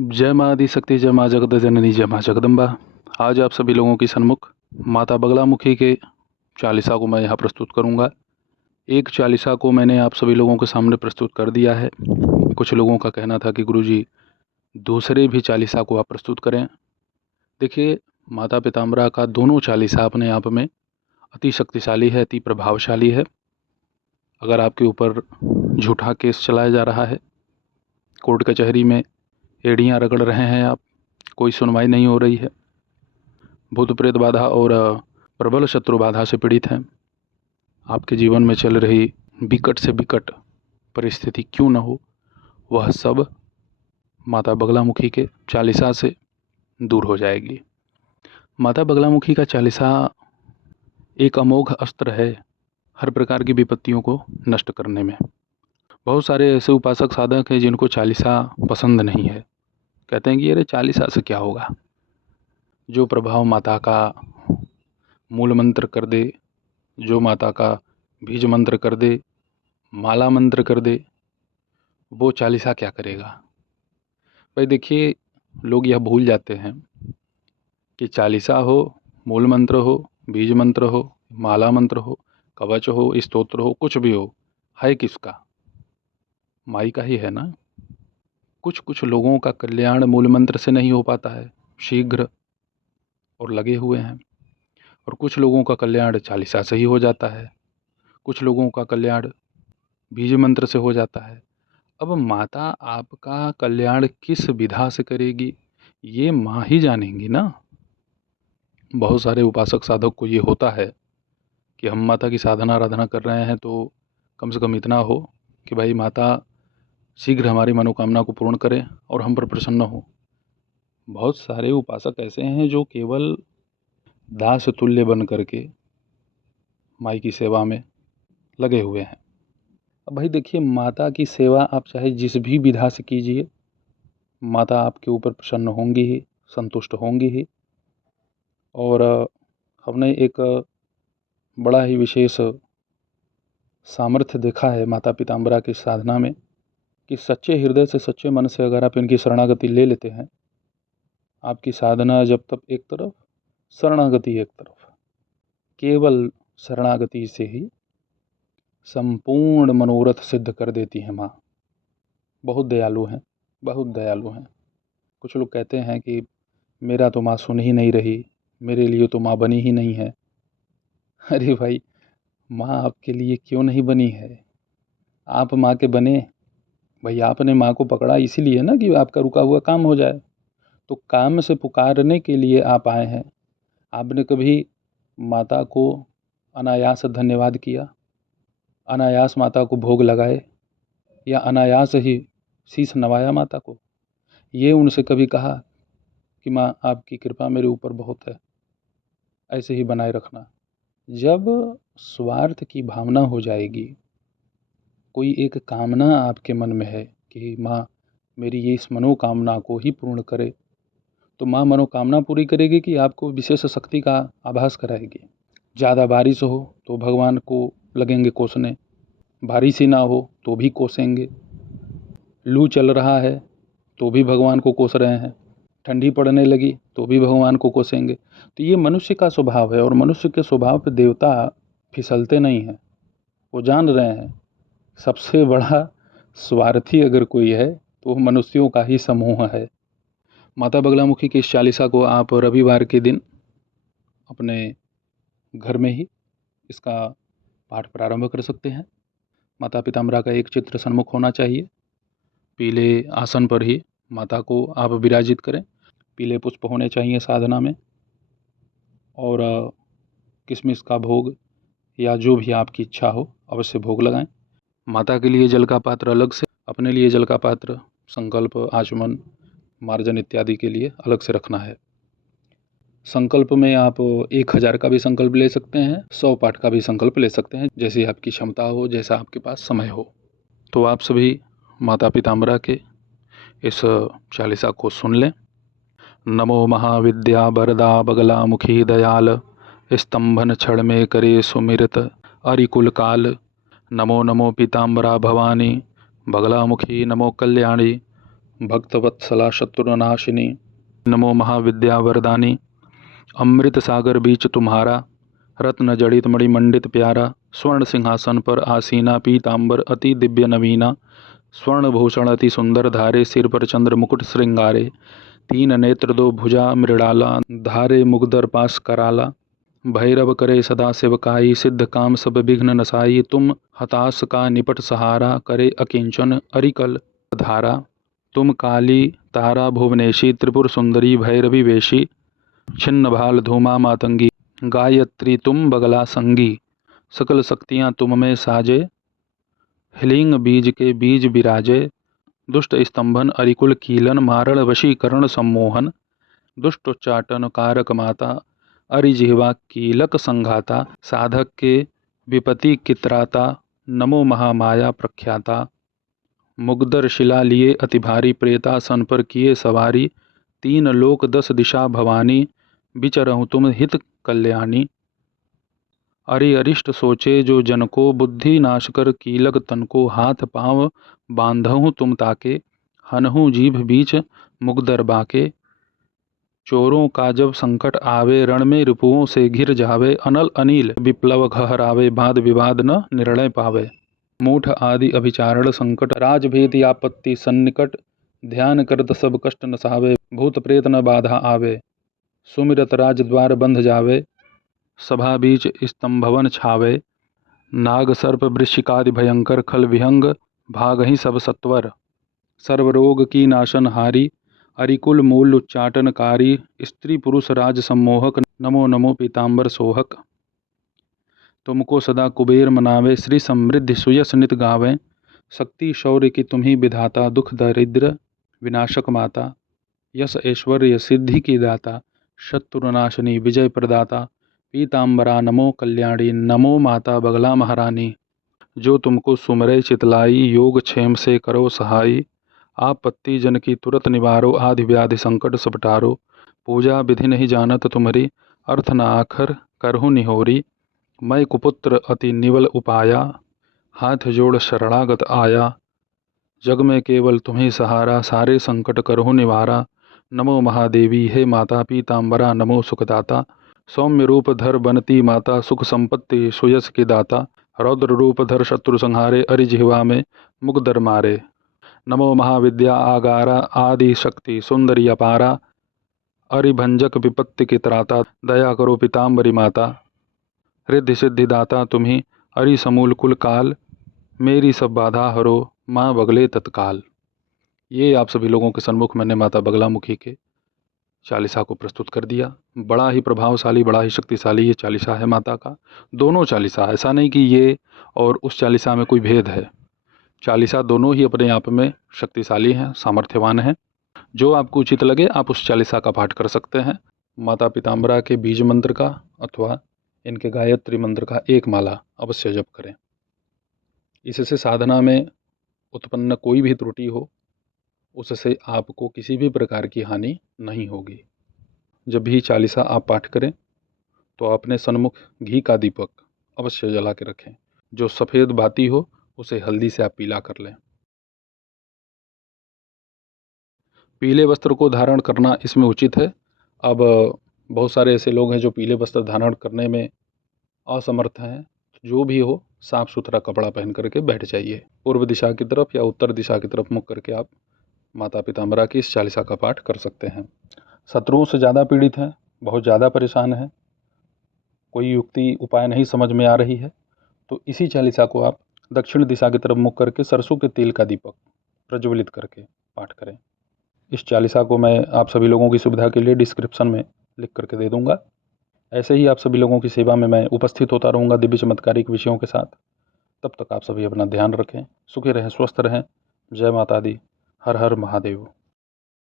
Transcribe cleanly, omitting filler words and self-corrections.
जय माँ आदिशक्ति, जय माँ जगत जननी, जय माँ जगदम्बा। आज आप सभी लोगों की सन्मुख माता बगलामुखी के चालीसा को मैं यहाँ प्रस्तुत करूँगा। एक चालीसा को मैंने आप सभी लोगों के सामने प्रस्तुत कर दिया है। कुछ लोगों का कहना था कि गुरुजी दूसरे भी चालीसा को आप प्रस्तुत करें। देखिए, माता पीताम्बरा का दोनों चालीसा अपने आप में अति शक्तिशाली है, अति प्रभावशाली है। अगर आपके ऊपर झूठा केस चलाया जा रहा है, कोर्ट कचहरी में एड़ियाँ रगड़ रहे हैं आप, कोई सुनवाई नहीं हो रही है, भूत प्रेत बाधा और प्रबल शत्रु बाधा से पीड़ित हैं, आपके जीवन में चल रही विकट से विकट परिस्थिति क्यों न हो, वह सब माता बगलामुखी के चालीसा से दूर हो जाएगी। माता बगलामुखी का चालीसा एक अमोघ अस्त्र है हर प्रकार की विपत्तियों को नष्ट करने में। बहुत सारे ऐसे उपासक साधक हैं जिनको चालीसा पसंद नहीं है, कहते हैं कि अरे चालीसा से क्या होगा। जो प्रभाव माता का मूल मंत्र कर दे, जो माता का बीज मंत्र कर दे, माला मंत्र कर दे, वो चालीसा क्या करेगा। भाई देखिए, लोग यह भूल जाते हैं कि चालीसा हो, मूल मंत्र हो, बीज मंत्र हो, माला मंत्र हो, कवच हो, स्तोत्र हो, कुछ भी हो, है किसका? माई का ही है ना। कुछ कुछ लोगों का कल्याण मूल मंत्र से नहीं हो पाता है शीघ्र, और लगे हुए हैं, और कुछ लोगों का कल्याण चालीसा से ही हो जाता है, कुछ लोगों का कल्याण बीज मंत्र से हो जाता है। अब माता आपका कल्याण किस विधा से करेगी, ये माँ ही जानेंगी ना। बहुत सारे उपासक साधक को ये होता है कि हम माता की साधना आराधना कर रहे हैं तो कम से कम इतना हो कि भाई माता शीघ्र हमारी मनोकामना को पूर्ण करें और हम पर प्रसन्न हो। बहुत सारे उपासक ऐसे हैं जो केवल दास तुल्य बन करके माई की सेवा में लगे हुए हैं। अब भाई देखिए, माता की सेवा आप चाहे जिस भी विधा से कीजिए, माता आपके ऊपर प्रसन्न होंगी ही, संतुष्ट होंगी ही। और हमने एक बड़ा ही विशेष सामर्थ्य देखा है माता पीताम्बरा की साधना में कि सच्चे हृदय से, सच्चे मन से अगर आप इनकी शरणागति ले लेते हैं, आपकी साधना जब तक एक तरफ, शरणागति एक तरफ, केवल शरणागति से ही संपूर्ण मनोरथ सिद्ध कर देती है माँ। बहुत दयालु हैं, बहुत दयालु हैं। कुछ लोग कहते हैं कि मेरा तो माँ सुन ही नहीं रही, मेरे लिए तो माँ बनी ही नहीं है। अरे भाई, माँ आपके लिए क्यों नहीं बनी है? आप माँ के बने। भाई आपने माँ को पकड़ा इसीलिए ना कि आपका रुका हुआ काम हो जाए, तो काम से पुकारने के लिए आप आए हैं। आपने कभी माता को अनायास धन्यवाद किया, अनायास माता को भोग लगाए, या अनायास ही शीश नवाया माता को? ये उनसे कभी कहा कि माँ आपकी कृपा मेरे ऊपर बहुत है, ऐसे ही बनाए रखना? जब स्वार्थ की भावना हो जाएगी, कोई एक कामना आपके मन में है कि माँ मेरी ये इस मनोकामना को ही पूर्ण करे, तो माँ मनोकामना पूरी करेगी कि आपको विशेष शक्ति का आभास कराएगी। ज़्यादा बारिश हो तो भगवान को लगेंगे कोसने, बारिश ही ना हो तो भी कोसेंगे, लू चल रहा है तो भी भगवान को कोस रहे हैं, ठंडी पड़ने लगी तो भी भगवान को कोसेंगे। तो ये मनुष्य का स्वभाव है, और मनुष्य के स्वभाव पे देवता फिसलते नहीं हैं। वो जान रहे हैं सबसे बड़ा स्वार्थी अगर कोई है तो मनुष्यों का ही समूह है। माता बगलामुखी की इस चालीसा को आप रविवार के दिन अपने घर में ही इसका पाठ प्रारंभ कर सकते हैं। माता पीताम्बरा का एक चित्र सन्मुख होना चाहिए। पीले आसन पर ही माता को आप विराजित करें, पीले पुष्प होने चाहिए साधना में, और किशमिश का भोग या जो भी आपकी इच्छा हो अवश्य भोग लगाएं। माता के लिए जल का पात्र अलग से, अपने लिए जल का पात्र, संकल्प, आचमन, मार्जन इत्यादि के लिए अलग से रखना है। संकल्प में आप 1000 का भी संकल्प ले सकते हैं, 100 पाठ का भी संकल्प ले सकते हैं, जैसी आपकी क्षमता हो, जैसा आपके पास समय हो। तो आप सभी माता पीताम्बरा के इस चालीसा को सुन लें। नमो महाविद्या वरदा बगलामुखी दयाल, स्तंभन क्षण में करे सुमिरत अरिकुल काल। नमो नमो पीताम्बरा भवानी, बगलामुखी नमो कल्याणी, भक्तवत्सला शत्रुनाशिनी। नमो महाविद्यावरदानी। अमृत सागर बीच तुम्हारा, रत्न जड़ित मणिमंडित प्यारा। स्वर्ण सिंहासन पर आसीना, पीतांबर अति दिव्य नवीना। स्वर्ण भूषण अति सुंदर धारे, सिर पर चंद्र मुकुट श्रृंगारे। तीन नेत्र दो भुजा मृणाला, धारे मुगदर पास कराला। भैरव करे सदा सेवकाई, सिद्ध काम सब विघ्न नसाई। तुम हताश का निपट सहारा, करे अकिंचन अरिकल धारा। तुम काली तारा भुवनेशी, त्रिपुर सुंदरी भैरवी वेशी। छिन्न भाल धूमा मातंगी, गायत्री तुम बगला संगी। सकल शक्तियाँ तुम में साजे, हिलिंग बीज के बीज विराजे। दुष्ट स्तंभन अरिकुल कीलन, मारण वशीकरण सम्मोहन। दुष्टोच्चाटन कारक माता, अरिजिह्वा कीलक संघाता। साधक के विपत्ति कित्राता, नमो महामाया प्रख्याता। मुगदर शिला लिए अति भारी, प्रेतासन पर किए सवारी। तीन लोक दस दिशा भवानी, विचरहु तुम हित कल्याणी। अरि अरिष्ट सोचे जो जन को, बुद्धि नाश कर कीलक तन को। हाथ पाँव बांधहु तुम ताके, हनहु जीभ बीच मुगदर बाके। चोरों का जब संकट आवे, रण में रिपुओं से घिर जावे। अनल अनिल विप्लव घहरावे, वाद विवाद न निर्णय पावे। मूठ आदि अभिचारण संकट, राजभेद आपत्ति सन्निकट। ध्यान करत सब कष्ट नसावे, भूत प्रेत न बाधा आवे। सुमिरत राज द्वार बंध जावे, सभा बीच स्तंभवन छावे। नाग सर्प वृश्चिकादि भयंकर, खल विहंग भागहि सब सत्वर। सर्वरोग की नाशन हारी, अरिकुल मूल उच्चाटनकारी। स्त्री पुरुष राज सम्मोहक, नमो नमो पीतांबर सोहक। तुमको सदा कुबेर मनावे, श्री समृद्धि सुयस नित गावें। शक्ति शौर्य की तुम्ही विधाता, दुख दरिद्र विनाशक माता। यश ऐश्वर्य सिद्धि की दाता, शत्रुनाशनी विजय प्रदाता। पीतांबरा नमो कल्याणी, नमो माता बगला महारानी। जो तुमको सुमरे चितलाई, योग क्षेम से करो सहाई। आपत्ति जन की तुरत निवारो, आदि व्याधि संकट सब टारो। पूजा विधि नहीं जानत तुम्हारी, अर्थ न आखर करहु निहोरी। मैं कुपुत्र अति निवल उपाया, हाथ जोड़ शरणागत आया। जग में केवल तुम्ही सहारा, सारे संकट करहु निवारा। नमो महादेवी हे माता पीतांबरा, नमो सुखदाता। सौम्य रूप धर बनती माता, सुख संपत्ति सुयस की दाता। रौद्र रूप धर शत्रु संहारे, अरिजिह्वा में मुगदर मारे। नमो महाविद्या आगारा, आदि शक्ति सुंदरी अपारा। अरिभंजक विपत्ति की त्राता, दया करो पीतांबरी माता। रिद्धि सिद्धि दाता तुम्ही, अरि समूल कुल काल। मेरी सब बाधा हरो, माँ बगले तत्काल। ये आप सभी लोगों के सन्मुख मैंने माता बगलामुखी के चालीसा को प्रस्तुत कर दिया। बड़ा ही प्रभावशाली, बड़ा ही शक्तिशाली ये चालीसा है माता का। दोनों चालीसा, ऐसा नहीं कि ये और उस चालीसा में कोई भेद है। चालीसा दोनों ही अपने आप में शक्तिशाली हैं, सामर्थ्यवान हैं। जो आपको उचित लगे आप उस चालीसा का पाठ कर सकते हैं। माता पीतांबरा के बीज मंत्र का अथवा इनके गायत्री मंत्र का एक माला अवश्य जप करें। इससे साधना में उत्पन्न कोई भी त्रुटि हो, उससे आपको किसी भी प्रकार की हानि नहीं होगी। जब भी चालीसा आप पाठ करें तो अपने सन्मुख घी का दीपक अवश्य जला के रखें। जो सफ़ेद बाती हो उसे हल्दी से आप पीला कर लें। पीले वस्त्र को धारण करना इसमें उचित है। अब बहुत सारे ऐसे लोग हैं जो पीले वस्त्र धारण करने में असमर्थ हैं। जो भी हो, साफ सुथरा कपड़ा पहन करके बैठ जाइए। पूर्व दिशा की तरफ या उत्तर दिशा की तरफ मुख करके आप माता पीतांबरा की इस चालीसा का पाठ कर सकते हैं। शत्रुओं से ज़्यादा पीड़ित हैं, बहुत ज़्यादा परेशान हैं, कोई युक्ति उपाय नहीं समझ में आ रही है, तो इसी चालीसा को आप दक्षिण दिशा की तरफ मुख करके सरसों के तेल का दीपक प्रज्वलित करके पाठ करें। इस चालीसा को मैं आप सभी लोगों की सुविधा के लिए डिस्क्रिप्शन में लिख करके दे दूँगा। ऐसे ही आप सभी लोगों की सेवा में मैं उपस्थित होता रहूँगा दिव्य चमत्कारिक विषयों के साथ। तब तक आप सभी अपना ध्यान रखें, सुखी रहें, स्वस्थ रहें। जय माता दी। हर हर महादेव।